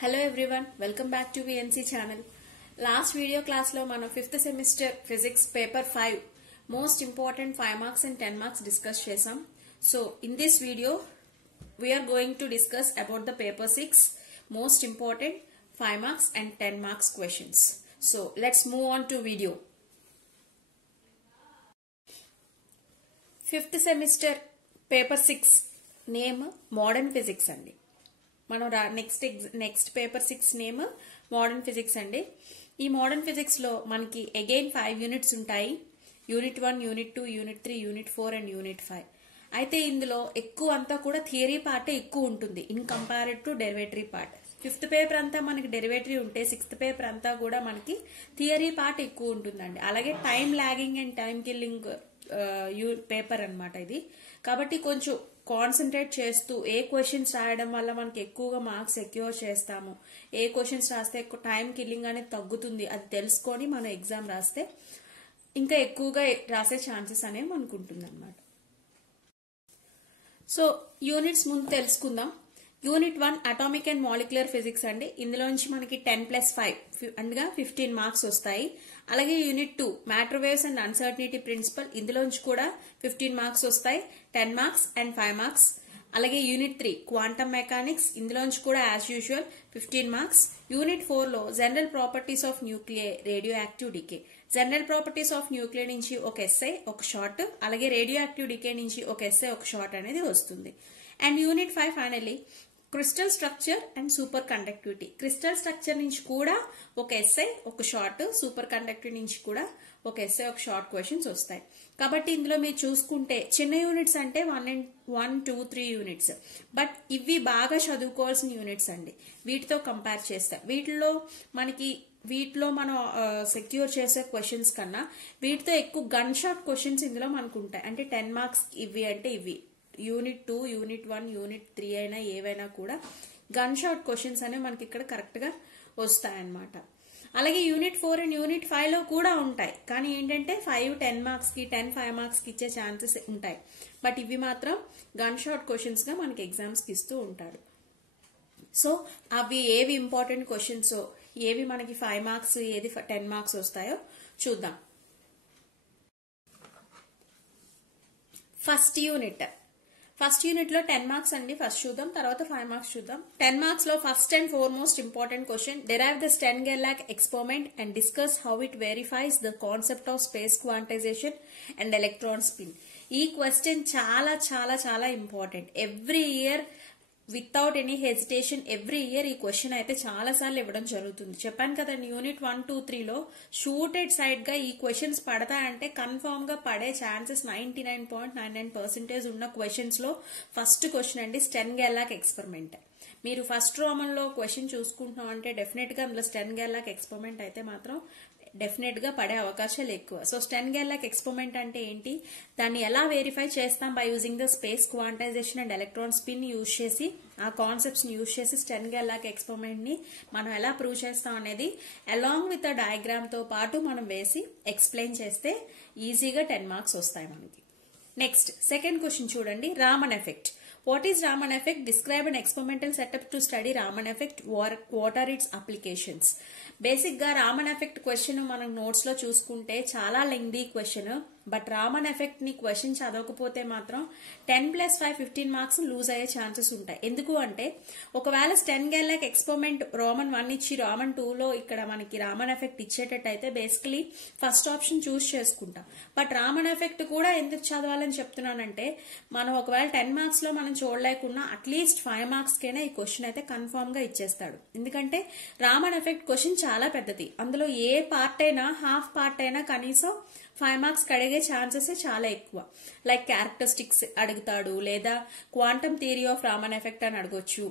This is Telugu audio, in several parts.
Hello everyone, welcome back to VNC channel. Last video class lo mana 5th semester physics paper 5 most important 5 marks and 10 marks discuss chesam. So in this video we are going to discuss about the paper 6 most important 5 marks and 10 marks questions. So let's move on to video. 5th semester paper 6 name modern physics andi. మనం next paper 6 name modern physics అండి. ఈ మోడర్న్ ఫిజిక్స్ లో మనకి అగైన్ 5 యూనిట్స్ ఉంటాయి. Unit 1, unit 2, unit 3, unit 4 and unit 5. అయితే ఇందులో ఎక్కువ అంతా కూడా థియరీ పార్ట్ ఎక్కువ ఉంటుంది in compared to derivatory part. 5th paper అంతా మనకి డెరివేటరీ ఉంటే 6th పేపర్ అంతా కూడా మనకి థియరీ పార్ట్ ఎక్కువ ఉంటుందండి. అలాగే time logging and time killing paper అన్నమాట ఇది. కాబట్టి కొంచెం కాన్సన్ట్రేట్ చేస్తూ ఏ క్వశ్చన్స్ రాయడం వల్ల మనకి ఎక్కువగా మార్క్స్ సెక్యూర్ చేస్తాము, ఏ క్వశ్చన్స్ రాస్తే టైం కిల్లింగ్ అనేది తగ్గుతుంది, అది తెలుసుకొని మనం ఎగ్జామ్ రాస్తే ఇంకా ఎక్కువగా రాసే ఛాన్సెస్ అనేవి మనకు ఉంటుంది అన్నమాట. సో యూనిట్స్ ముందు తెలుసుకుందాం. Unit 1 atomic and molecular physics అండి. ఇందులోంచి మనకి 10+5 అనగా 15 మార్క్స్ వస్తాయి. అలాగే unit 2 matter waves and uncertainty principle, ఇందులోంచి కూడా 15 మార్క్స్ వస్తాయి, 10 మార్క్స్ అండ్ 5 మార్క్స్. అలాగే యూనిట్ 3 క్వాంటమ్ మెకానిక్స్, ఇందులోంచి కూడా యాజ్ యూజువల్ 15 మార్క్స్. యూనిట్ 4 లో general properties of nuclear radioactive decay, general properties of nuclear నుంచి ఒక ఎస్ఐ ఒక షార్ట్, అలాగే రేడియో యాక్టివ్ డికే నుంచి ఒక ఎస్ఐ ఒక షార్ట్ అనేది వస్తుంది. And unit 5 finally crystal structure and super conductivity, crystal structure నుంచి కూడా ఒక ఎస్ఐ ఒక షార్ట్, సూపర్ కండక్టివిటీ నుంచి కూడా ఒక ఎస్ఐ ఒక షార్ట్ క్వశ్చన్స్ వస్తాయి. కాబట్టి ఇందులో మీరు చూసుకుంటే చిన్న యూనిట్స్ అంటే 1, 2, 3 యూనిట్స్, బట్ ఇవి బాగా చదువుకోవాల్సిన యూనిట్స్ అండి. వీటితో కంపేర్ చేస్తే వీటిలో మనం సెక్యూర్ చేసే క్వశ్చన్స్ కన్నా వీటితో ఎక్కువ గన్ షాట్ క్వశ్చన్స్ ఇందులో మనకు ఉంటాయి. అంటే 10 మార్క్స్ ఇవి అంటే ఇవి యూనిట్ 2, యూనిట్ 1, యూనిట్ 3 అయినా ఏవైనా కూడా గన్ షాట్ క్వశ్చన్స్ అనేవి మనకి ఇక్కడ కరెక్ట్ గా వస్తాయన్నమాట. అలాగే యూనిట్ 4 అండ్ యూనిట్ 5 లో కూడా ఉంటాయి, కానీ ఏంటంటే 5 10 మార్క్స్ కి 10 5 మార్క్స్ కి ఇచ్చే ఛాన్సెస్ ఉంటాయి. బట్ ఇవి మాత్రం గన్ షాట్ క్వశ్చన్స్ గా మనకి ఎగ్జామ్స్ కి ఇస్తూ ఉంటాడు. సో అవి ఏవి ఇంపార్టెంట్ క్వశ్చన్స్, ఏవి మనకి 5 మార్క్స్, ఏది 10 మార్క్స్ వస్తాయో చూద్దాం. ఫస్ట్ యూనిట్ లో 10 మార్క్స్ అండి. ఫస్ట్ చూద్దాం, తర్వాత 5 మార్క్స్ చూద్దాం. 10 మార్క్స్ లో first and foremost important question, derive the Stern-Gerlach experiment and discuss how it verifies the concept of space quantization and electron spin. ఈ క్వశ్చన్ చాలా చాలా చాలా important. Every year without any hesitation every year ఈ క్వశ్చన్ అయితే చాలా సార్లు ఇవ్వడం జరుగుతుంది. చెప్పాను కదండి, యూనిట్ 1, 2, 3 లో షూటెడ్ సైడ్ గా ఈ క్వశ్చన్స్ పడతాయంటే కన్ఫర్మ్ గా పడే ఛాన్సెస్ 99.99% ఉన్న క్వశ్చన్స్ లో ఫస్ట్ క్వశ్చన్ అండి Stern-Gerlach ఎక్స్పెరిమెంట్. మీరు ఫస్ట్ రోమన్ లో క్వశ్చన్ చూసుకుంటున్నాం అంటే డెఫినెట్ గా అందులో Stern-Gerlach ఎక్స్పెరిమెంట్ అయితే మాత్రం డెఫినెట్ గా పడే అవకాశాలు ఎక్కువ. సో Stern-Gerlach ఎక్స్పెరిమెంట్ అంటే ఏంటి, దాన్ని ఎలా వెరిఫై చేస్తాం by using the space quantisation and electron spin use చేసి, ఆ కాన్సెప్ట్స్ ని యూజ్ చేసి Stern-Gerlach ఎక్స్పెరిమెంట్ ని మనం ఎలా ప్రూవ్ చేస్తాం అనేది అలాంగ్ విత్ డయాగ్రామ్ తో పాటు మనం వేసి ఎక్స్ప్లెయిన్ చేస్తే ఈజీగా 10 మార్క్స్ వస్తాయి మనకి. నెక్స్ట్ సెకండ్ క్వశ్చన్ చూడండి, Raman effect. What is Raman effect? Describe an experimental setup to study Raman effect. What are its applications? Basic గా రామన్ ఎఫెక్ట్ క్వశ్చన్ మనం నోట్స్ లో చూసుకుంటే చాలా lengthy question. But Raman effect ని క్వశ్చన్ చదవకపోతే మాత్రం 10+5 15 మార్క్స్ లూజ్ అయ్యే ఛాన్సెస్ ఉంటాయి. ఎందుకు అంటే ఒకవేళ Stern-Gerlach ఎక్స్పెరిమెంట్ రోమన్ 1 ఇచ్చి రోమన్ 2 లో ఇక్కడ మనకి రామన్ ఎఫెక్ట్ ఇచ్చేటట్టయితే బేసికలీ ఫస్ట్ ఆప్షన్ చూస్ చేసుకుంటాం. బట్ రామన్ ఎఫెక్ట్ కూడా ఎందుకు చదవాలని చెప్తున్నానంటే మనం ఒకవేళ 10 మార్క్స్ లో మనం చూడలేకున్నా అట్లీస్ట్ 5 మార్క్స్ కైనా ఈ క్వశ్చన్ అయితే కన్ఫర్మ్ గా ఇచ్చేస్తాడు. ఎందుకంటే రామన్ ఎఫెక్ట్ క్వశ్చన్ చాలా పెద్దది, అందులో ఏ పార్ట్ అయినా హాఫ్ పార్ట్ అయినా కనీసం 5 మార్క్స్ అడిగే ఛాన్సెస్ చాలా ఎక్కువ. లైక్ క్యారెక్టరిస్టిక్స్ అడుగుతాడు, లేదా quantum theory of Raman effect అని అడగొచ్చు,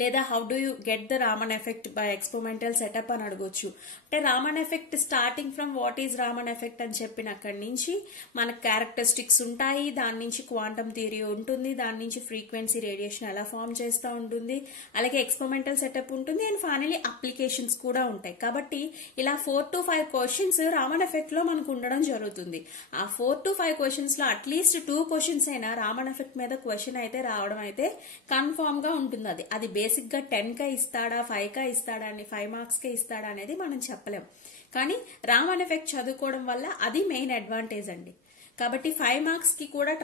లేదా how do you get the Raman effect by experimental setup అని అడగొచ్చు. అంటే Raman effect starting from what is Raman effect అని చెప్పిన అక్కడి నుంచి మనకు క్యారెక్టరిస్టిక్స్ ఉంటాయి, దాని నుంచి క్వాంటమ్ థియరీ ఉంటుంది, దాని నుంచి ఫ్రీక్వెన్సీ రేడియేషన్ ఎలా ఫార్మ్ చేస్తూ ఉంటుంది, అలాగే ఎక్స్పెరిమెంటల్ సెటప్ ఉంటుంది, అండ్ ఫైనలీ అప్లికేషన్స్ కూడా ఉంటాయి. కాబట్టి ఇలా 4 to 5 క్వశ్చన్స్ రామన్ ఎఫెక్ట్ లో మనకు ఉండడం జరుగుతుంది. ఆ 4 to 5 క్వశ్చన్స్ లో అట్లీస్ట్ 2 క్వశ్చన్స్ అయినా రామన్ ఎఫెక్ట్ మీద క్వశ్చన్ అయితే రావడం అయితే కన్ఫర్మ్ గా ఉంటుంది. అది బేసిక్ గా 10కా ఇస్తాడా 5కా ఇస్తాడా అని 5 మార్క్స్ కే ఇస్తాడా అనేది మనం చెప్పలేం. కానీ రామన్ ఎఫెక్ట్ చదువుకోవడం వల్ల అది మెయిన్ అడ్వాంటేజ్ అండి. కాబట్టి 5 మార్క్స్ కి కూడా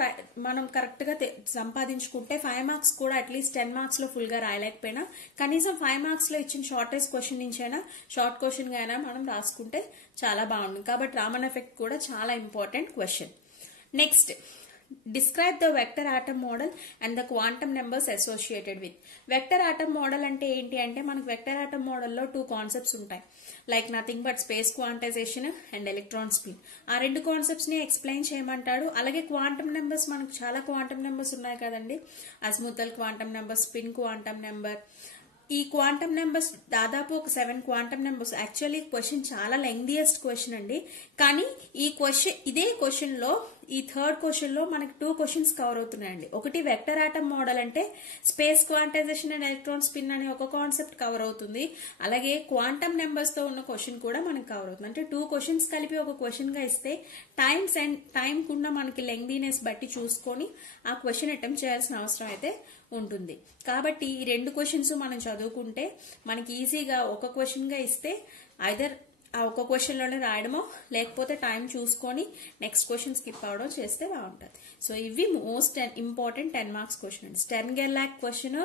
మనం కరెక్ట్ గా సంపాదించుకుంటే 5 మార్క్స్ కూడా అట్లీస్ట్ 10 మార్క్స్ లో ఫుల్ గా రాయలేకపోయినా కనీసం 5 మార్క్స్ లో ఇచ్చిన షార్టెస్ట్ క్వశ్చన్ నుంచైనా షార్ట్ క్వశ్చన్ గా అయినా మనం రాసుకుంటే చాలా బాగుంటుంది. కాబట్టి రామన్ ఎఫెక్ట్ కూడా చాలా important question. Next, describe the vector atom model and the quantum numbers associated with. Vector atom model అంటే ఏంటి అంటే మనకు వెక్టర్ ఆటమ్ మోడల్లో 2 కాన్సెప్ట్స్ ఉంటాయి. Like nothing but space quantisation and electron spin. ఆ 2 కాన్సెప్ట్స్ ని ఎక్స్ప్లెయిన్ చేయమంటాడు. అలాగే క్వాంటమ్ నెంబర్స్, మనకు చాలా క్వాంటమ్ నెంబర్స్ ఉన్నాయి కదండి. Azimuthal quantum number, spin quantum number. ఈ క్వాంటమ్ నెంబర్స్ దాదాపు ఒక 7 క్వాంటమ్ నెంబర్స్. యాక్చువల్లీ క్వశ్చన్ చాలా లెంగ్దియెస్ట్ క్వశ్చన్ అండి. కానీ ఇదే క్వశ్చన్ లో ఈ థర్డ్ క్వశ్చన్ లో మనకి 2 క్వశ్చన్స్ కవర్ అవుతున్నాయండి. ఒకటి వెక్టర్ ఆటమ్ మోడల్ అంటే space quantisation and electron spin అనే ఒక కాన్సెప్ట్ కవర్ అవుతుంది. అలాగే క్వాంటమ్ నెంబర్స్ తో ఉన్న క్వశ్చన్ కూడా మనకి కవర్ అవుతుంది. అంటే 2 క్వశ్చన్స్ కలిపి ఒక క్వశ్చన్ గా ఇస్తే టైం కున్న మనకి లెంగ్దీనెస్ బట్టి చూసుకొని ఆ క్వశ్చన్ అటెంప్ట్ చేయాల్సిన అవసరం అయితే ఉంటుంది. కాబట్టి ఈ 2 క్వశ్చన్స్ మనం చదువుకుంటే మనకి ఈజీగా ఒక క్వశ్చన్ గా ఇస్తే ఐదర్ ఆ ఒక క్వశ్చన్ లోనే రాయడమో లేకపోతే టైం చూసుకొని నెక్స్ట్ క్వశ్చన్ స్కిప్ అవడం చేస్తే బాగుంటుంది. సో ఇవి మోస్ట్ ఇంపార్టెంట్ 10 మార్క్స్ క్వశ్చన్ అండి. స్టెర్న్ గెర్లాక్ క్వశ్చన్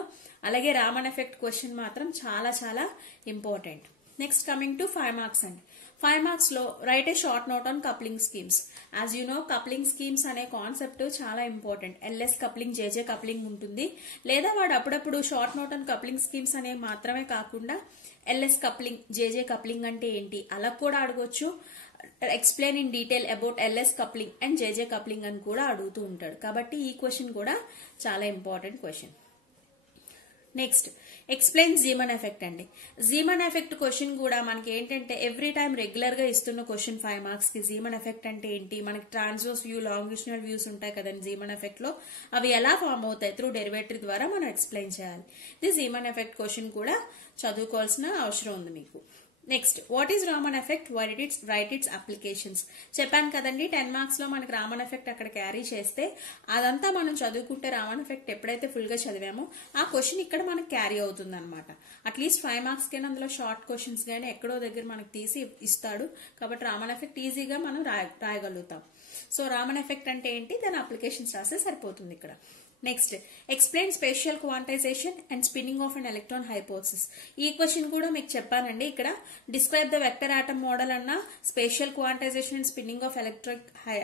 అలాగే రామన్ ఎఫెక్ట్ క్వశ్చన్ మాత్రం చాలా చాలా important. Next coming to 5 marks అండి. 5 మార్క్స్ లో right A short note on coupling schemes. As you know coupling schemes అనే కాన్సెప్ట్ చాలా ఇంపార్టెంట్. ఎల్ఎస్ కప్లింగ్, జేజే కప్లింగ్ ఉంటుంది. లేదా వాడు అప్పుడప్పుడు short note on coupling schemes అనే మాత్రమే కాకుండా ఎల్ఎస్ కప్లింగ్, జేజే కప్లింగ్ అంటే ఏంటి అలా కూడా అడగొచ్చు. Explain in detail about LS coupling and JJ coupling అని కూడా అడుగుతూ ఉంటాడు. కాబట్టి ఈ క్వశ్చన్ కూడా చాలా important question. Next, explain Zeeman effect అండి. జీమన్ ఎఫెక్ట్ క్వశ్చన్ కూడా మనకి ఏంటంటే ఎవ్రీ టైం రెగ్యులర్ గా ఇస్తున్న క్వశ్చన్ 5 మార్క్స్ కి. జీమన్ ఎఫెక్ట్ అంటే ఏంటి, మనకి ట్రాన్స్వర్స్ వ్యూ, లాంగిట్యూడినల్ వ్యూస్ ఉంటాయి కదండి జీమన్ ఎఫెక్ట్ లో, అవి ఎలా ఫామ్ అవుతాయి త్రూ డెరివేటివ్ ద్వారా మనం ఎక్స్ప్లెయిన్ చేయాలి. ఇది జీమన్ ఎఫెక్ట్ క్వశ్చన్ కూడా చదువుకోవాల్సిన అవసరం ఉంది మీకు. Next, what is Raman effect, write its applications. చెప్పాను కదండి 10 మార్క్స్ లో మనకి రామన్ ఎఫెక్ట్ అక్కడ క్యారీ చేస్తే అదంతా మనం చదువుకుంటే రామన్ ఎఫెక్ట్ ఎప్పుడైతే ఫుల్ గా చదివామో ఆ క్వశ్చన్ ఇక్కడ మనకి క్యారీ అవుతుంది అనమాట. అట్లీస్ట్ 5 మార్క్స్ కైనా అందులో షార్ట్ క్వశ్చన్స్ గానీ ఎక్కడో దగ్గర మనకి తీసి ఇస్తాడు. కాబట్టి రామన్ ఎఫెక్ట్ ఈజీగా మనం రాయగలుగుతాం. సో రామన్ ఎఫెక్ట్ అంటే ఏంటి, దాని అప్లికేషన్స్ రాస్తే సరిపోతుంది ఇక్కడ. Next, explain spatial quantisation and spinning of an electron hypothesis. ఈ క్వశ్చన్ కూడా మీకు చెప్పానండి. ఇక్కడ describe the vector atom model అన్న, spatial quantisation and spinning of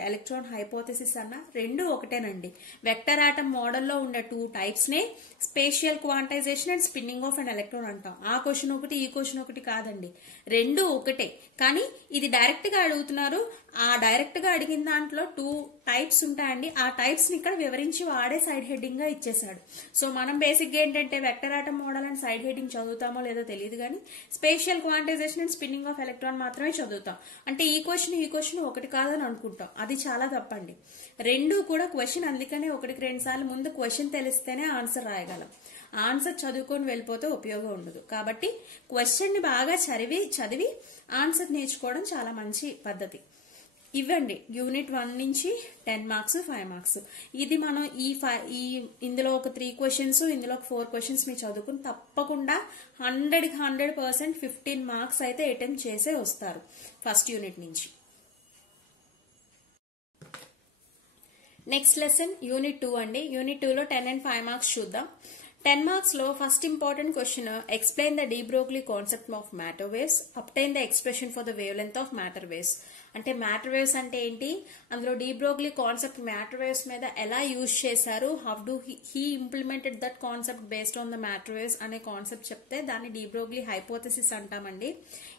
electron hypothesis అన్న రెండు ఒకటేనండి. వెక్టర్ ఆటమ్ మోడల్లో ఉండే 2 టైప్స్ నే spatial quantisation and spinning of an electron అంటాం. ఆ క్వశ్చన్ ఒకటి, ఈ క్వశ్చన్ ఒకటి కాదండి, రెండు ఒకటే. కానీ ఇది డైరెక్ట్ గా అడుగుతున్నారు. ఆ డైరెక్ట్ గా అడిగిన దాంట్లో 2 టైప్స్ ఉంటాయండి. ఆ టైప్స్ ని ఇక్కడ వివరించి వాడే సైడ్ హెడ్డింగ్ గా ఇచ్చేసాడు. సో మనం బేసిక్ గా ఏంటంటే vector atom model and side heading చదువుతామో లేదో తెలియదు కానీ spatial quantisation and spinning of electron మాత్రమే చదువుతాం. అంటే ఈ క్వశ్చన్ ఒకటి కాదని అనుకుంటాం. అది చాలా తప్పండి. రెండు కూడా క్వశ్చన్, అందుకనే 1-2 సార్లు ముందు క్వశ్చన్ తెలిస్తేనే ఆన్సర్ రాయగలం. ఆన్సర్ చదువుకొని వెళ్ళిపోతే ఉపయోగం ఉండదు. కాబట్టి క్వశ్చన్ ని బాగా చదివి ఆన్సర్ నేర్చుకోవడం చాలా మంచి పద్ధతి. ఇవ్వండి యూనిట్ 1 నుంచి 10 మార్క్స్ 5 మార్క్స్. ఇది మనం ఇందులో ఒక 3 క్వశ్చన్స్, ఇందులో ఒక 4 క్వశ్చన్స్ మీరు చదువుకుని తప్పకుండా 100% 15 మార్క్స్ అయితే అటెంప్ట్ చేసే వస్తారు ఫస్ట్ యూనిట్ నుంచి. నెక్స్ట్ లెసన్ యూనిట్ 2 అండి. యూనిట్ 2 లో 10 and 5 మార్క్స్ చూద్దాం. 10 మార్క్స్ లో first important question, explain the de Broglie concept of matter waves, obtain the expression for the wave length of matter waves. అంటే మ్యాటర్ వేవ్స్ అంటే ఏంటి, అందులో de Broglie concept matter waves మీద ఎలా యూజ్ చేశారు, how do he implemented that concept based on the matter waves అనే కాన్సెప్ట్ చెప్తే దాన్ని డి బ్రోగ్లీ హైపోథసిస్ అంటామండి.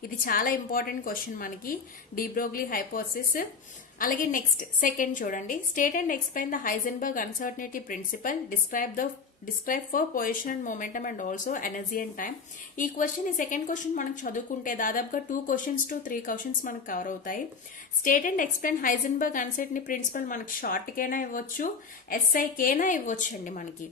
ఇది చాలా ఇంపార్టెంట్ క్వశ్చన్ మనకి, డి బ్రోగ్లీ హైపోథసిస్. అలాగే నెక్స్ట్ సెకండ్ చూడండి, state and explain the Heisenberg uncertainty principle, describe for position and momentum and also energy and time. ఈ క్వశ్చన్, ఈ సెకండ్ క్వశ్చన్ మనం చదువుకుంటే దాదాపుగా 2 క్వశ్చన్స్ to 3 క్వశ్చన్స్ మనకు కవర్ అవుతాయి. State and explain Heisenberg uncertainty principle మనకి షార్ట్ కైనా ఇవ్వచ్చు, ఎస్ఐ కైనా ఇవ్వచ్చు అండి మనకి.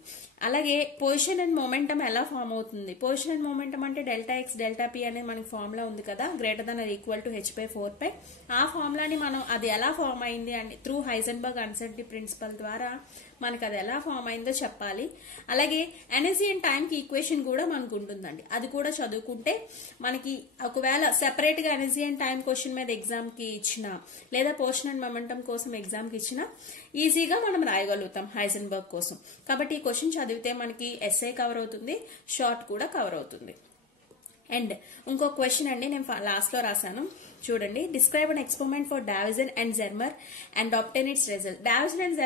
అలాగే పొజిషన్ అండ్ మొమెంటం ఎలా ఫామ్ అవుతుంది, పొజిషన్ అండ్ మొమెంటం అంటే డెల్టా ఎక్స్ డెల్టా పి అనేది మనకి ఫార్ములా ఉంది కదా, greater than are equal to h/4π. ఆ ఫార్ములాని మనం అది ఎలా ఫామ్ అయింది అంటే త్రూ హైజెన్బర్గ్ అన్సర్టీ ప్రిన్సిపల్ ద్వారా మనకి అది ఎలా ఫామ్ అయిందో చెప్పాలి. అలాగే ఎనర్జీ అండ్ టైం కి ఈక్వేషన్ కూడా మనకు ఉంటుందండి, అది కూడా చదువుకుంటే మనకి ఒకవేళ సెపరేట్ గా ఎనర్జీ అండ్ టైం క్వశ్చన్ మీద ఎగ్జామ్ కి ఇచ్చినా లేదా పొజిషన్ అండ్ మొమెంటం కోసం ఎగ్జామ్ కి ఇచ్చినా ఈజీగా మనం రాయగలుగుతాం హైజెన్బర్గ్ కోసం. కాబట్టి ఈ క్వశ్చన్ చదివితే మనకి ఎస్ఏ కవర్ అవుతుంది, షార్ట్ కూడా కవర్ అవుతుంది. అండ్ ఇంకో క్వశ్చన్ అండి, నేను లాస్ట్ లో రాశాను చూడండి. Describe an experiment for Davisson and Germer and obtain its result. Davisson and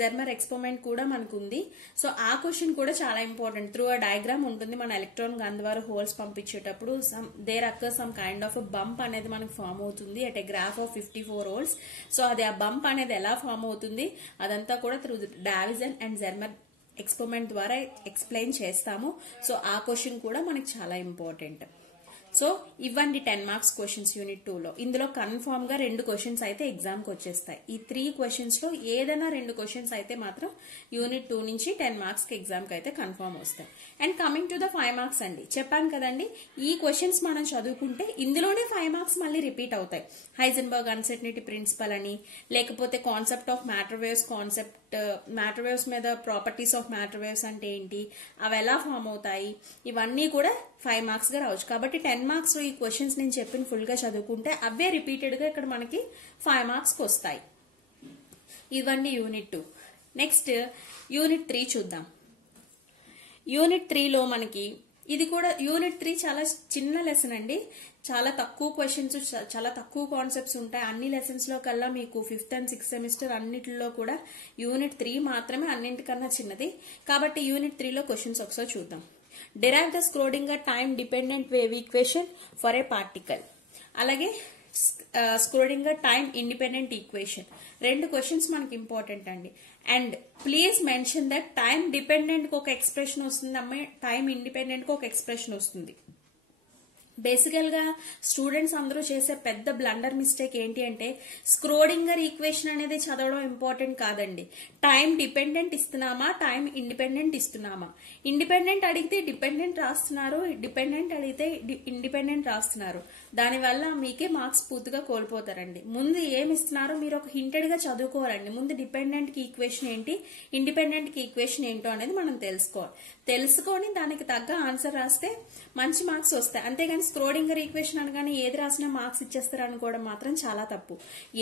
Germer experiment కూడా మనకు ఉంది. సో ఆ క్వశ్చన్ కూడా చాలా ఇంపార్టెంట్. త్రూ ఆ డయాగ్రామ్ ఉంటుంది, మన ఎలక్ట్రాన్ గన్ ద్వారా హోల్స్ పంపించేటప్పుడు there occur some kind of bump అనేది మనకు ఫామ్ అవుతుంది at a graph of 54 holes. So అది ఆ బంప్ అనేది ఎలా ఫామ్ అవుతుంది అదంతా కూడా through Davisson and Germer experiment ద్వారా ఎక్స్ప్లెయిన్ చేస్తాము. సో ఆ క్వశ్చన్ కూడా మనకి చాలా ఇంపార్టెంట్. సో ఇవ్వండి 10 marks క్వశ్చన్స్ యూనిట్ 2 లో. ఇందులో కన్ఫర్మ్ గా 2 క్వశ్చన్స్ అయితే ఎగ్జామ్ కి వచ్చేస్తాయి. ఈ 3 క్వశ్చన్స్ లో ఏదైనా 2 క్వశ్చన్స్ అయితే మాత్రం యూనిట్ 2 నుంచి 10 marks కి ఎగ్జామ్ కి అయితే కన్ఫర్మ్ వస్తాయి. And coming to the 5 marks అండి, చెప్పాను కదండి ఈ క్వశ్చన్స్ మనం చదువుకుంటే ఇందులోనే 5 marks మళ్ళీ రిపీట్ అవుతాయి. హైజెన్బర్గ్ అన్సర్టనిటీ ప్రిన్సిపల్ అని, లేకపోతే concept of matter waves, concept matter waves మీద ప్రాపర్టీస్ ఆఫ్ మ్యాటర్ వేవ్స్ అంటే ఏంటి, అవి ఎలా ఫామ్ అవుతాయి, ఇవన్నీ కూడా 5 marks గా రావచ్చు. కాబట్టి 10 marks ఈ క్వశ్చన్స్ నేను చెప్పిన ఫుల్ గా చదువుకుంటే అవే రిపీటెడ్ గా ఇక్కడ మనకి 5 marks కి వస్తాయి. ఇవన్నీ యూనిట్ 2. నెక్స్ట్ యూనిట్ 3 చూద్దాం. యూనిట్ 3 లో మనకి ఇది కూడా యూనిట్ 3 చాలా చిన్న లెసన్ అండి, చాలా తక్కువ క్వశ్చన్స్, చాలా తక్కువ కాన్సెప్ట్స్ ఉంటాయి. అన్ని లెసన్స్ లో కల్లా మీకు 5th and 6th సెమిస్టర్ అన్నిటిలో కూడా యూనిట్ 3 మాత్రమే అన్నింటికన్నా చిన్నది. కాబట్టి యూనిట్ 3 లో క్వశ్చన్స్ ఒకసారి చూద్దాం. Derive the Schrödinger time dependent wave equation for a particle. అలాగే Schrödinger time independent equation. 2 questions మనకి ఇంపార్టెంట్ అండి. And please mention that time dependent కి ఒక ఎక్స్ప్రెషన్ వస్తుంది అమ్మ, టైం ఇండిపెండెంట్ కి ఒక ఎక్స్ప్రెషన్ వస్తుంది. బేసికల్ గా స్టూడెంట్స్ అందరూ చేసే పెద్ద బ్లండర్ మిస్టేక్ ఏంటి అంటే స్క్రోడింగర్ ఈక్వేషన్ అనేది చదవడం ఇంపార్టెంట్ కాదండి. టైం డిపెండెంట్ ఇస్తున్నామా, టైం ఇండిపెండెంట్ ఇస్తున్నామా, ఇండిపెండెంట్ అడిగితే డిపెండెంట్ రాస్తున్నారు, డిపెండెంట్ అడిగితే ఇండిపెండెంట్ రాస్తున్నారు. దానివల్ల మీకే మార్క్స్ పూర్తిగా కోల్పోతారండి. ముందు ఏమి ఇస్తున్నారో మీరు ఒక హింటెడ్ గా చదువుకోవాలండి. ముందు డిపెండెంట్ కి ఈక్వేషన్ ఏంటి, ఇండిపెండెంట్ కి ఈక్వేషన్ ఏంటో అనేది మనం తెలుసుకోవాలి. తెలుసుకొని దానికి తగ్గ ఆన్సర్ రాస్తే మంచి మార్క్స్ వస్తాయి. అంతేగాని స్క్రోడింగర్ ఈక్వేషన్ అనగానే ఏది రాసినా మార్క్స్ ఇచ్చేస్తారు అనుకోవడం మాత్రం చాలా తప్పు.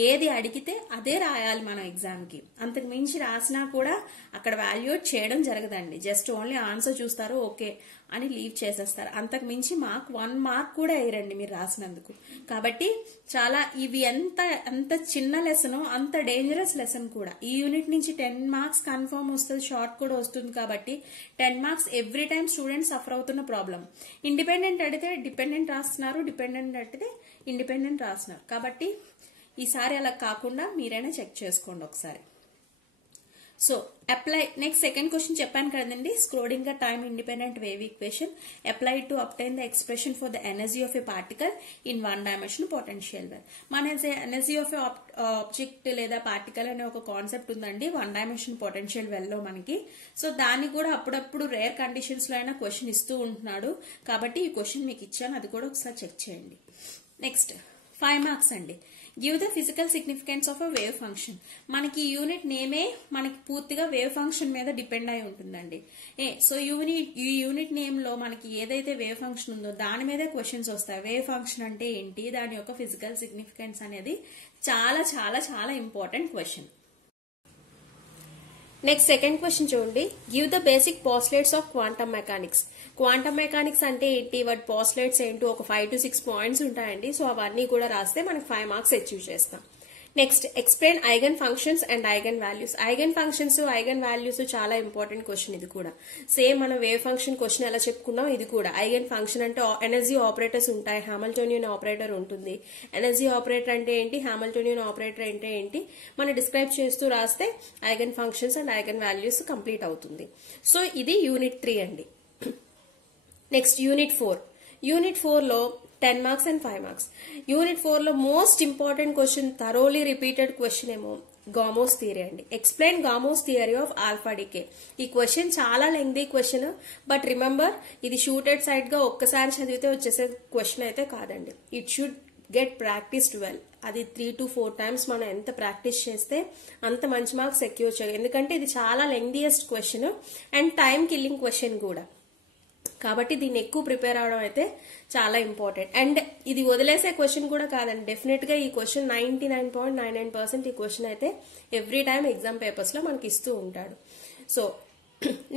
ఏది అడిగితే అదే రాయాలి మనం ఎగ్జామ్ కి. అంతకు మించి రాసినా కూడా అక్కడ వాల్యుయేట్ చేయడం జరగదండి. జస్ట్ ఓన్లీ ఆన్సర్ చూస్తారు, ఓకే అని లీవ్ చేసేస్తారు. అంతకు మించి 1 mark కూడా వేయరండి మీరు రాసినందుకు. కాబట్టి చాలా ఇవి ఎంత చిన్న లెసన్ అంత డేంజరస్ లెసన్ కూడా. ఈ యూనిట్ నుంచి 10 marks కన్ఫర్మ్ వస్తుంది, షార్ట్ కూడా వస్తుంది. కాబట్టి 10 marks every time students suffer అవుతున్న ప్రాబ్లం. ఇండిపెండెంట్ అడిగితే డిపెండెంట్ రాస్తున్నారు, డిపెండెంట్ అడిగితే ఇండిపెండెంట్ రాస్తున్నారు. కాబట్టి ఈసారి అలా కాకుండా మీరైనా చెక్ చేసుకోండి ఒకసారి. So apply next second question చెప్పాను కదండి, Schrödinger time independent wave equation apply to obtain the expression for the energy of a particle in 1 dimension potential well. మన ఎనర్జీ ఆఫ్ ఎ ఆబ్జెక్ట్ లేదా పార్టికల్ అనే ఒక కాన్సెప్ట్ ఉందండి 1 dimension పొటెన్షియల్ వెల్ లో మనకి. సో దాన్ని కూడా అప్పుడప్పుడు రేర్ కండిషన్స్ లో అయినా క్వశ్చన్ ఇస్తూ ఉంటున్నాడు. కాబట్టి ఈ క్వశ్చన్ మీకు ఇచ్చాను, అది కూడా ఒకసారి చెక్ చేయండి. నెక్స్ట్ 5 marks అండి. Give the physical significance of a wave function. మనకి యూనిట్ నేమే మనకి పూర్తిగా వేవ్ ఫంక్షన్ మీద డిపెండ్ అయి ఉంటుందండి. సో ఈ యూనిట్ నేమ్ లో మనకి ఏదైతే వేవ్ ఫంక్షన్ ఉందో దాని మీదే క్వశ్చన్స్ వస్తాయి. వేవ్ ఫంక్షన్ అంటే ఏంటి, దాని యొక్క ఫిజికల్ సిగ్నిఫికెన్స్ అనేది చాలా చాలా చాలా important question. Next second question చూడండి. Give the basic postulates of quantum mechanics. Quantum mechanics అంటే ఏంటి, వాటి పోస్టులేట్స్ ఏంటో ఒక 5 to 6 points ఉంటాయండి. సో అవన్నీ కూడా రాస్తే మనకి 5 marks అచీవ్ చేస్తాం. Next explain eigen functions and eigen values. Eigen functions, eigen values చాలా ఇంపార్టెంట్ క్వశ్చన్. ఇది కూడా సేమ్ మనం వేవ్ ఫంక్షన్ క్వశ్చన్ ఎలా చెప్పుకున్నాం, ఇది కూడా ఐగన్ ఫంక్షన్ అంటే ఎనర్జీ ఆపరేటర్స్ ఉంటాయి, హామిల్టోనియన్ ఆపరేటర్ ఉంటుంది. ఎనర్జీ ఆపరేటర్ అంటే ఏంటి, హామిల్టోనియన్ ఆపరేటర్ అంటే ఏంటి మనం డిస్క్రైబ్ చేస్తూ రాస్తే eigen functions and eigen values complete అవుతుంది. సో ఇది యూనిట్ 3 అండి. Next unit 4. యూనిట్ 4 లో 10 marks and 5 marks. యూనిట్ 4 లో most important question, thoroughly repeated question ఏమో గామోస్ థియరీ అండి. Explain Gamow's theory of alpha decay. ఈ క్వశ్చన్ చాలా లెంగ్దీ క్వశ్చన్, బట్ రిమెంబర్ ఇది షూటెడ్ సైడ్ గా ఒక్కసారి చదివితే వచ్చేసే క్వశ్చన్ అయితే కాదండి. It should get practised well. అది 3 to 4 times మనం ఎంత ప్రాక్టీస్ చేస్తే అంత మంచి మార్క్స్ సెక్యూర్ చేయాలి. ఎందుకంటే ఇది చాలా lengthiest question and time killing question కూడా, కాబట్టి దీన్ని ఎక్కువ ప్రిపేర్ అవడం అయితే చాలా ఇంపార్టెంట్. అండ్ ఇది వదిలేసే క్వశ్చన్ కూడా కాదండి. డెఫినెట్ గా ఈ క్వశ్చన్ 99.99% ఈ క్వశ్చన్ అయితే ఎవ్రీ టైమ్ ఎగ్జామ్ పేపర్స్ లో మనకి ఇస్తూ ఉంటాడు. So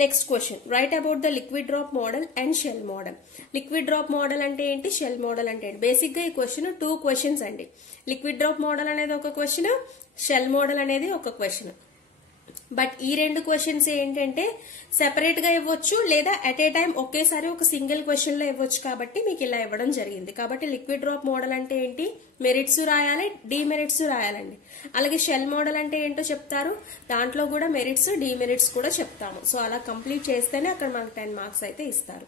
next question, write about the liquid drop model and shell model. Liquid drop model అంటే ఏంటి, షెల్ మోడల్ అంటే ఏంటి? బేసిక్ గా ఈ క్వశ్చన్ 2 questions అండి. లిక్విడ్ డ్రాప్ మోడల్ అనేది ఒక క్వశ్చన్, షెల్ మోడల్ అనేది ఒక క్వశ్చన్. బట్ ఈ 2 questions ఏంటంటే సెపరేట్ గా ఇవ్వచ్చు, లేదా అట్ ఏ టైం ఒకేసారి ఒక సింగిల్ క్వశ్చన్ లో ఇవ్వచ్చు, కాబట్టి మీకు ఇలా ఇవ్వడం జరిగింది. కాబట్టి లిక్విడ్ డ్రాప్ మోడల్ అంటే ఏంటి, మెరిట్స్ రాయాలి, డిమెరిట్స్ రాయాలండి. అలాగే షెల్ మోడల్ అంటే ఏంటో చెప్తారు, దాంట్లో కూడా మెరిట్స్ డిమెరిట్స్ కూడా చెప్తాము. సో అలా కంప్లీట్ చేస్తేనే అక్కడ మనకు 10 marks అయితే ఇస్తారు.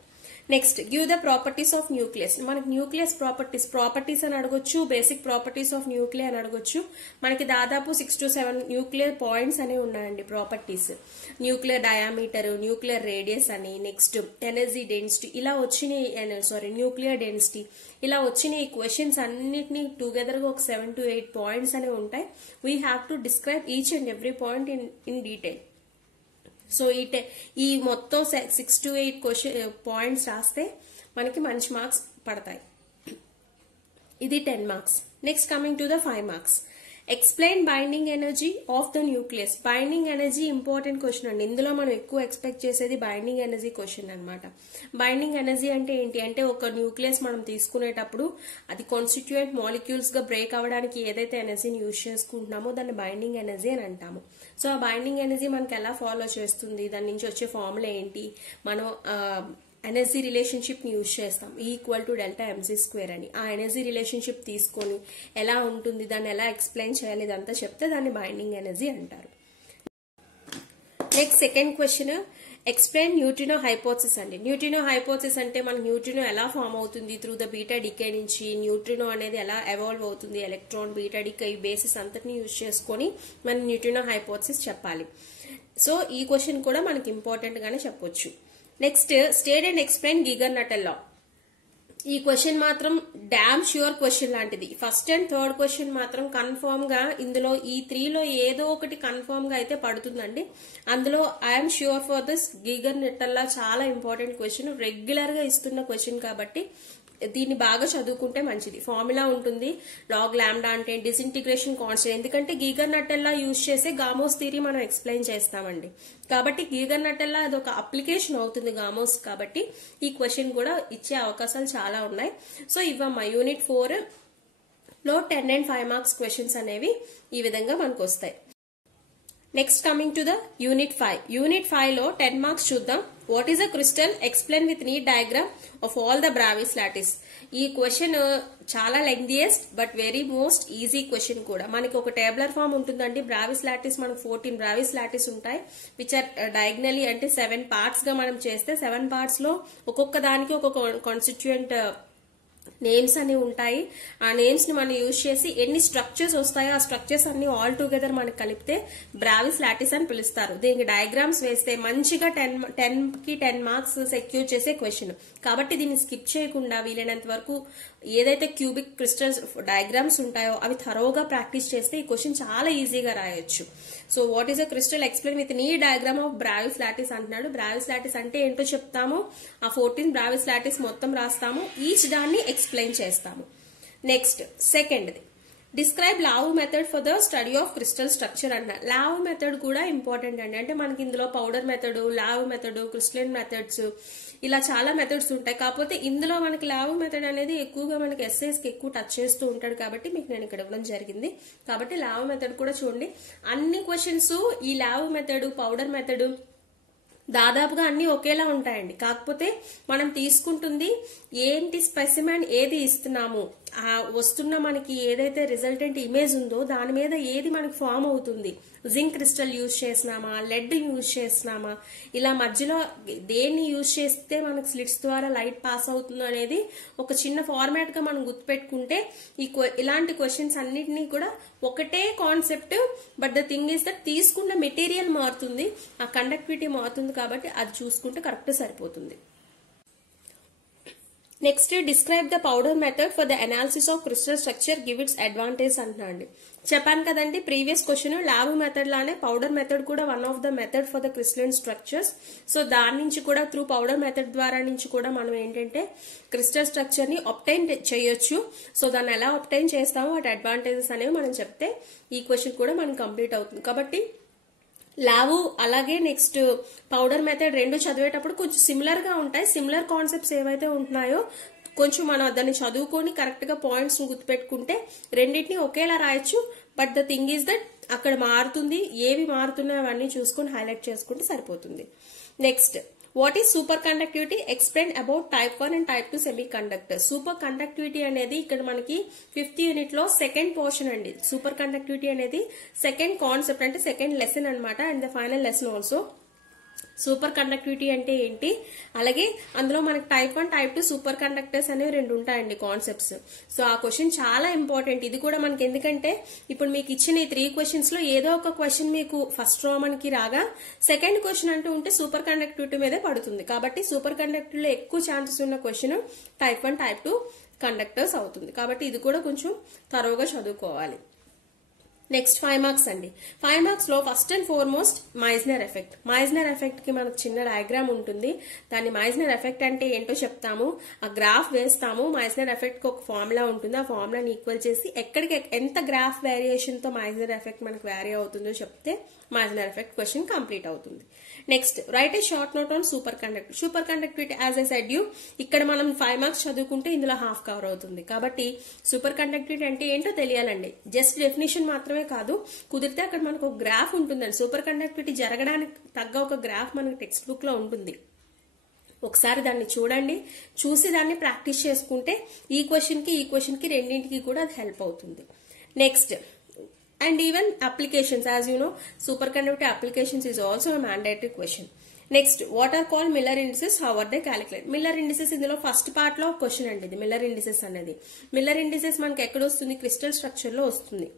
Next, give the properties of nucleus. మనకి న్యూక్లియస్ ప్రాపర్టీస్ అని అడగొచ్చు, బేసిక్ ప్రాపర్టీస్ ఆఫ్ న్యూక్లియర్ అని అడగొచ్చు. మనకి దాదాపు 6 to 7 న్యూక్లియర్ పాయింట్స్ అనేవి ఉన్నాయండి properties. Nuclear diameter, nuclear radius అని, నెక్స్ట్ ఎనర్జీ డెన్సిటీ, ఇలా వచ్చినాయి. న్యూక్లియర్ డెన్సిటీ ఇలా వచ్చిన ఈ క్వశ్చన్స్ అన్నిటినీ టుగెదర్ గా ఒక 7 to 8 పాయింట్స్ అనేవి ఉంటాయి. We have to describe each and every point in detail. So ఈ మొత్తం 6 to 8 పాయింట్స్ రాస్తే మనకి మంచి మార్క్స్ పడతాయి. ఇది 10 marks. Next coming to the 5 marks. Explain binding energy of the nucleus. Binding energy important question అండి. ఇందులో మనం ఎక్కువ ఎక్స్పెక్ట్ చేసేది బైండింగ్ ఎనర్జీ క్వశ్చన్ అనమాట. బైండింగ్ ఎనర్జీ అంటే ఏంటి అంటే, ఒక న్యూక్లియస్ మనం తీసుకునేటప్పుడు అది కాన్స్టిట్యూయెంట్ మాలిక్యూల్స్ గా బ్రేక్ అవ్వడానికి ఏదైతే ఎనర్జీని యూజ్ చేసుకుంటున్నామో దాన్ని బైండింగ్ ఎనర్జీ అని అంటాము. సో ఆ బైండింగ్ ఎనర్జీ మనకి ఎలా ఫాలో చేస్తుంది, దాని నుంచి వచ్చే ఫార్ములా ఏంటి, మనం ఎనర్జీ రిలేషన్షిప్ ని యూజ్ చేస్తాం, ఈక్వల్ టు డెల్టా mc² అని. ఆ ఎనర్జీ రిలేషన్షిప్ తీసుకొని ఎలా ఉంటుంది, దాన్ని ఎలా ఎక్స్ప్లెయిన్ చేయాలి, ఇదంతా చెప్తే దాన్ని బైండింగ్ ఎనర్జీ అంటారు. Next second question, explain neutrino hypothesis అండి. న్యూట్రినో హైపోథసిస్ అంటే మన న్యూట్రినో ఎలా ఫామ్ అవుతుంది, త్రూ ద బీటా డికే నుంచి న్యూట్రినో అనేది ఎలా ఎవాల్వ్ అవుతుంది, ఎలక్ట్రాన్ బీటా డికే ఈ బేసిస్ అంతటిని యూజ్ చేసుకొని మన న్యూట్రినో హైపోథసిస్ చెప్పాలి. సో ఈ క్వశ్చన్ కూడా మనకి ఇంపార్టెంట్ గానే చెప్పొచ్చు. నెక్స్ట్, స్టేట్ అండ్ ఎక్స్ప్లెయిన్ గీగర్-నట్టల్ లా. ఈ క్వశ్చన్ మాత్రం డామ్ ష్యూర్ క్వశ్చన్ లాంటిది. ఫస్ట్ అండ్ థర్డ్ క్వశ్చన్ మాత్రం కన్ఫర్మ్ గా ఇందులో ఈ 3లో ఏదో ఒకటి కన్ఫర్మ్ గా అయితే పడుతుందండి. అందులో ఐఎమ్ ష్యూర్ ఫర్ దిస్. గీగర్-నట్టల్ లా చాలా ఇంపార్టెంట్ క్వశ్చన్, రెగ్యులర్ గా ఇస్తున్న క్వశ్చన్ కాబట్టి దీన్ని బాగా చదువుకుంటే మంచిది. ఫార్ములా ఉంటుంది, లాగ్ లాంబ్డా అంటే డిసింటిగ్రేషన్ కాన్స్టెంట్. ఎందుకంటే గీగర్-నట్టల్ లా యూజ్ చేసే గామోస్ థియరీ మనం ఎక్స్ప్లెయిన్ చేస్తామండి. కాబట్టి గీగర్-నట్టల్ లా అది ఒక అప్లికేషన్ అవుతుంది గామోస్, కాబట్టి ఈ క్వశ్చన్ కూడా ఇచ్చే అవకాశాలు చాలా ఉన్నాయి. సో ఇవమ్మ యూనిట్ 4 లో 10 and 5 marks క్వశ్చన్స్ అనేవి ఈ విధంగా మనకు వస్తాయి. Next coming to the unit 5. Unit 5 లో 10 marks చూద్దాం. What is a crystal, explain with neat diagram of all the Bravais lattice. ఈ క్వశ్చన్ చాలా lengthiest but very most easy question కూడా. మనకి ఒక టేబులర్ ఫామ్ ఉంటుందండి. బ్రావిస్ లాటిస్ మనకు 14 బ్రావిస్ లాటిస్ ఉంటాయి, విచ్ ఆర్ డయాగ్నలీ అంటే 7 parts గా మనం చేస్తే 7 parts లో ఒక్కొక్క దానికి ఒక్కొక్క కాన్స్టిట్యూయెంట్ నేమ్స్ అనేవి ఉంటాయి. ఆ నేమ్స్ ని మనం యూజ్ చేసి ఎన్ని స్ట్రక్చర్స్ వస్తాయో ఆ స్ట్రక్చర్స్ అన్ని ఆల్ టుగెదర్ మనకి కలిపితే బ్రావిస్ లాటిస్ అని పిలుస్తారు. దీనికి డయాగ్రామ్స్ వేస్తే మంచిగా 10 marks సెక్యూర్ చేసే క్వశ్చన్. కాబట్టి దీన్ని స్కిప్ చేయకుండా వీలైనంత వరకు ఏదైతే క్యూబిక్ క్రిస్టల్స్ డయాగ్రామ్స్ ఉంటాయో అవి థరోగా ప్రాక్టీస్ చేస్తే ఈ క్వశ్చన్ చాలా ఈజీగా రాయొచ్చు. So what is a crystal, explain with నీ డయాగ్రామ్ ఆఫ్ బ్రావిస్ లాటిస్ అంటున్నాడు. బ్రావిస్ లాటిస్ అంటే ఏంటో చెప్తాము, ఆ 14 బ్రావిస్ లాటిస్ మొత్తం రాస్తాము, ఈచ్ దాన్ని ఎక్స్ప్లెయిన్ చేస్తాము. నెక్స్ట్ సెకండ్ది, డిస్క్రైబ్ లావ్ method for the study of crystal structure అన్న. లావ్ మెథడ్ కూడా ఇంపార్టెంట్ అండి. అంటే మనకి ఇందులో పౌడర్ మెథడ్, లావ్ మెథడ్, క్రిస్టలైన్ మెథడ్స్ ఇలా చాలా మెథడ్స్ ఉంటాయి. కాకపోతే ఇందులో మనకి లావ్ మెథడ్ అనేది ఎక్కువగా మనకి ఎస్ఐస్ కి ఎక్కువ టచ్ చేస్తూ ఉంటాడు కాబట్టి మీకు నేను ఇక్కడ ఇవ్వడం జరిగింది. కాబట్టి లావ్ మెథడ్ కూడా చూడండి. అన్ని క్వశ్చన్స్ ఈ లావ్ మెథడ్, పౌడర్ మెథడ్ దాదాపుగా అన్ని ఒకేలా ఉంటాయండి. కాకపోతే మనం తీసుకుంటుంది ఏంటి స్పెసిమెన్, ఏది ఇస్తున్నాము, వస్తున్న మనకి ఏదైతే రిజల్టెంట్ ఇమేజ్ ఉందో దాని మీద ఏది మనకి ఫామ్ అవుతుంది జింక్ క్రిస్టల్ యూజ్ చేసినామా, లెడ్ యూజ్ చేసినామా, ఇలా మధ్యలో దేన్ని యూజ్ చేస్తే మనకు స్లిట్స్ ద్వారా లైట్ పాస్ అవుతుందో అనేది ఒక చిన్న ఫార్మాట్ గా మనం గుర్తుపెట్టుకుంటే ఇలాంటి క్వశ్చన్స్ అన్నిటినీ కూడా ఒకటే concept, but the thing is that తీసుకున్న మెటీరియల్ మారుతుంది, ఆ కండక్టివిటీ మారుతుంది, కాబట్టి అది చూసుకుంటే కరెక్ట్ సరిపోతుంది. Next describe the powder method for the analysis of crystal structure, give its advantage అంటున్నాండి. చెప్పాను కదండి ప్రీవియస్ క్వశ్చన్, ల్యాబ్ మెథడ్ లానే పౌడర్ మెథడ్ కూడా one of the method for the crystalline structures. So దాని నుంచి కూడా త్రూ పౌడర్ మెథడ్ ద్వారా నుంచి కూడా మనం ఏంటంటే క్రిస్టల్ స్ట్రక్చర్ ని అబ్టైన్ చేయొచ్చు. సో దాన్ని ఎలా అబ్టైన్ చేస్తామో వాటి అడ్వాంటేజెస్ అనేవి మనం చెప్తే ఈ క్వశ్చన్ కూడా మనకి కంప్లీట్ అవుతుంది. కాబట్టి ల్యాబ్ అలాగే నెక్స్ట్ పౌడర్ మెథడ్ రెండు చదివేటప్పుడు కొంచెం సిమిలర్ గా ఉంటాయి. సిమిలర్ కాన్సెప్ట్స్ ఏవైతే ఉంటున్నాయో కొంచెం మనం దాన్ని చదువుకొని కరెక్ట్ గా పాయింట్స్ గుర్తుపెట్టుకుంటే రెండింటిని ఒకేలా రాయొచ్చు. But the thing is that అక్కడ మారుతుంది, ఏవి మారుతున్నాయో అవన్నీ చూసుకొని హైలైట్ చేసుకుంటే సరిపోతుంది. Next what is super conductivity, explain about type 1 and type 2 semi conductor. Super conductivity అనేది ఇక్కడ మనకి 5th యూనిట్ లో సెకండ్ పోర్షన్ అండి. సూపర్ కండక్టివిటీ అనేది సెకండ్ కాన్సెప్ట్, అంటే సెకండ్ లెసన్ అన్నమాట, and the final lesson also. Super conductivity అంటే ఏంటి, అలాగే అందులో మనకి టైప్ 1 టైప్ 2 సూపర్ కండక్టర్స్ అనేవి రెండు ఉంటాయండి కాన్సెప్ట్స్. సో ఆ క్వశ్చన్ చాలా ఇంపార్టెంట్. ఇది కూడా మనకి ఎందుకంటే ఇప్పుడు మీకు ఇచ్చిన ఈ 3 క్వశ్చన్స్ లో ఏదో ఒక క్వశ్చన్ మీకు ఫస్ట్ రోమన్కి రాగా సెకండ్ క్వశ్చన్ అంటూ ఉంటే సూపర్ కండక్టివిటీ మీదే పడుతుంది. కాబట్టి సూపర్ కండక్టివిటీలో ఎక్కువ ఛాన్సెస్ ఉన్న క్వశ్చన్ టైప్ 1 టైప్ 2 కండక్టర్స్ అవుతుంది. కాబట్టి ఇది కూడా కొంచెం తరోగా చదువుకోవాలి. నెక్స్ట్ 5 మార్క్స్ అండి. 5 మార్క్స్ లో first and foremost Meissner effect. Meissner effect కి మనకు చిన్న డయాగ్రామ్ ఉంటుంది. దాన్ని మైజ్నర్ ఎఫెక్ట్ అంటే ఏంటో చెప్తాము, ఆ గ్రాఫ్ వేస్తాము. మైజ్నర్ ఎఫెక్ట్ కి ఒక ఫార్ములా ఉంటుంది, ఆ ఫార్ములాని ఈక్వల్ చేసి ఎక్కడికి ఎంత గ్రాఫ్ వేరియేషన్ తో మైజ్నర్ ఎఫెక్ట్ మనకు వేరీ అవుతుందో చెప్తే మైజ్నర్ ఎఫెక్ట్ క్వశ్చన్ కంప్లీట్ అవుతుంది. Next right A short note on super conductivity. Super conductivity as I said you, ఇక్కడ మనం 5 మార్క్స్ చదువుకుంటే ఇందులో హాఫ్ కవర్ అవుతుంది. కాబట్టి సూపర్ కండక్టివిటీ అంటే ఏంటో తెలియాలండి. జస్ట్ డెఫినేషన్ మాత్రమే కాదు, కుదిరితే అక్కడ మనకు ఒక గ్రాఫ్ ఉంటుందండి. సూపర్ కండక్టివిటీ జరగడానికి తగ్గ ఒక గ్రాఫ్ మనకి టెక్స్ట్ బుక్ లో ఉంటుంది. ఒకసారి దాన్ని చూడండి, చూసి దాన్ని ప్రాక్టీస్ చేసుకుంటే ఈ క్వశ్చన్ కి రెండింటికి కూడా అది హెల్ప్ అవుతుంది. Next and even applications, as you know, superconductivity applications is also a mandatory question. Next, what are called Miller indices, how are they calculated? Miller indices ఇందులో ఫస్ట్ పార్ట్ లో క్వశ్చన్ అండి ఇది. మిల్లర్ ఇండిసెస్ అనేది, మిల్లర్ ఇండిసెస్ మనకి ఎక్కడ వస్తుంది, క్రిస్టల్ స్ట్రక్చర్ లో వస్తుంది.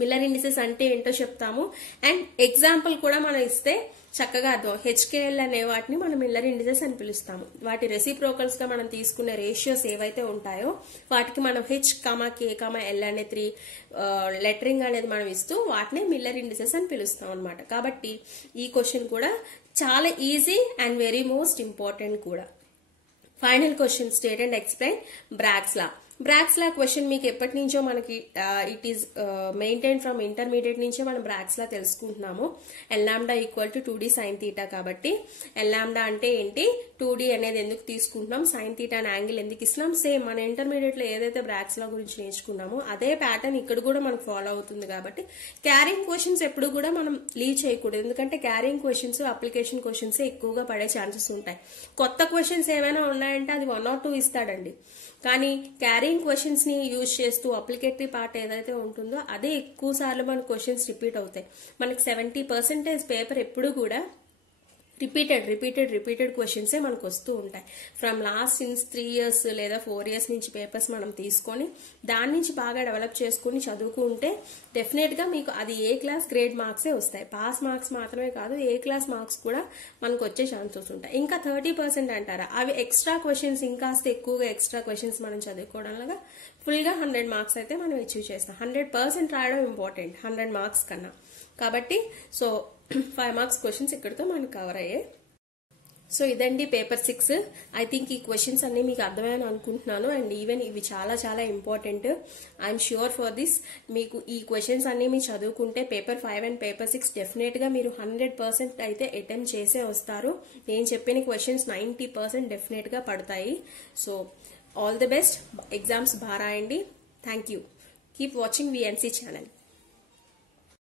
మిల్లర్ ఇండిసెస్ అంటే ఏంటో చెప్తాము, అండ్ ఎగ్జాంపుల్ కూడా మనం ఇస్తే చక్కగా అర్థం. హెచ్కేఎల్ అనే వాటిని మనం మిల్లర్ ఇండిసెస్ అని పిలుస్తాము. వాటి రెసిప్రోకల్స్ గా మనం తీసుకునే రేషియోస్ ఏవైతే ఉంటాయో వాటికి మనం హెచ్ కే ఎల్ అనే 3 లెటరింగ్ అనేది మనం ఇస్తూ వాటిని మిల్లర్ ఇండిసెస్ అని పిలుస్తాం అనమాట. కాబట్టి ఈ క్వశ్చన్ కూడా చాలా easy and very most important కూడా. Final question, state and explain Bragg's law. Bragg's law question మీకు ఎప్పటి నుంచో మనకి it is maintain from intermediate నుంచే మనం బ్రాగ్స్ లా తెలుసుకుంటున్నాము. N lambda equal to 2d sin θ. కాబట్టి ఎల్లాండా అంటే ఏంటి, 2d అనేది ఎందుకు తీసుకుంటున్నాం, సైన్ θ అని యాంగిల్ ఎందుకు ఇస్తున్నాం, సేమ్ మన ఇంటర్మీడియట్ లో ఏదైతే బ్రాగ్స్ లా గురించి నేర్చుకున్నామో అదే ప్యాటర్న్ ఇక్కడ కూడా మనకు ఫాలో అవుతుంది. కాబట్టి క్యారింగ్ క్వశ్చన్స్ ఎప్పుడు కూడా మనం లీవ్ చేయకూడదు, ఎందుకంటే క్యారింగ్ క్వశ్చన్స్ అప్లికేషన్ క్వశ్చన్స్ ఎక్కువగా పడే ఛాన్సెస్ ఉంటాయి. కొత్త క్వశ్చన్స్ ఏమైనా ఉన్నాయంటే అది 1 or 2 ఇస్తాడండి, కానీ క్యారింగ్ క్వశ్చన్స్ ని యూజ్ చేస్తూ అప్లికేటరీ పార్ట్ ఏదైతే ఉంటుందో అదే ఎక్కువ సార్లు మన క్వశ్చన్స్ రిపీట్ అవుతాయి. మనకి 70% పేపర్ ఎప్పుడు కూడా రిపీటెడ్ క్వశ్చన్సే మనకు వస్తూ ఉంటాయి. ఫ్రమ్ లాస్ట్ సిన్స్ 3 years లేదా 4 years నుంచి పేపర్స్ మనం తీసుకొని దాని నుంచి బాగా డెవలప్ చేసుకుని చదువుకుంటే డెఫినెట్ గా మీకు అది ఏ క్లాస్ గ్రేడ్ మార్క్సే వస్తాయి. పాస్ మార్క్స్ మాత్రమే కాదు, ఏ క్లాస్ మార్క్స్ కూడా మనకు వచ్చే ఛాన్సెస్ ఉంటాయి. ఇంకా 30% అంటారా, అవి ఎక్స్ట్రా క్వశ్చన్స్, ఇంకాస్త ఎక్కువగా ఎక్స్ట్రా క్వశ్చన్స్ మనం చదువుకోవడం వల్ల ఫుల్ గా 100 మార్క్స్ అయితే మనం అచీవ్ చేస్తాం. 100% రాయడం ఇంపార్టెంట్ 100 మార్క్స్ కన్నా. కాబట్టి సో 5 మార్క్స్ క్వశ్చన్స్ ఇక్కడితో మనకు కవర్ అయ్యాయి. సో ఇదండి పేపర్ 6. ఐ థింక్ ఈ క్వశ్చన్స్ అన్ని మీకు అర్థమయ్యాను అనుకుంటున్నాను, అండ్ ఈవెన్ ఇవి చాలా చాలా important. I'm sure for this. మీకు ఈ క్వశ్చన్స్ అన్ని మీరు చదువుకుంటే పేపర్ 5 అండ్ పేపర్ 6 డెఫినెట్ గా మీరు 100% అయితే అటెంప్ట్ చేసే వస్తారు. నేను చెప్పిన క్వశ్చన్స్ 90% డెఫినెట్ గా పడతాయి. So all the best, exams బాగా రాయండి. Thank you. Keep watching VNC channel.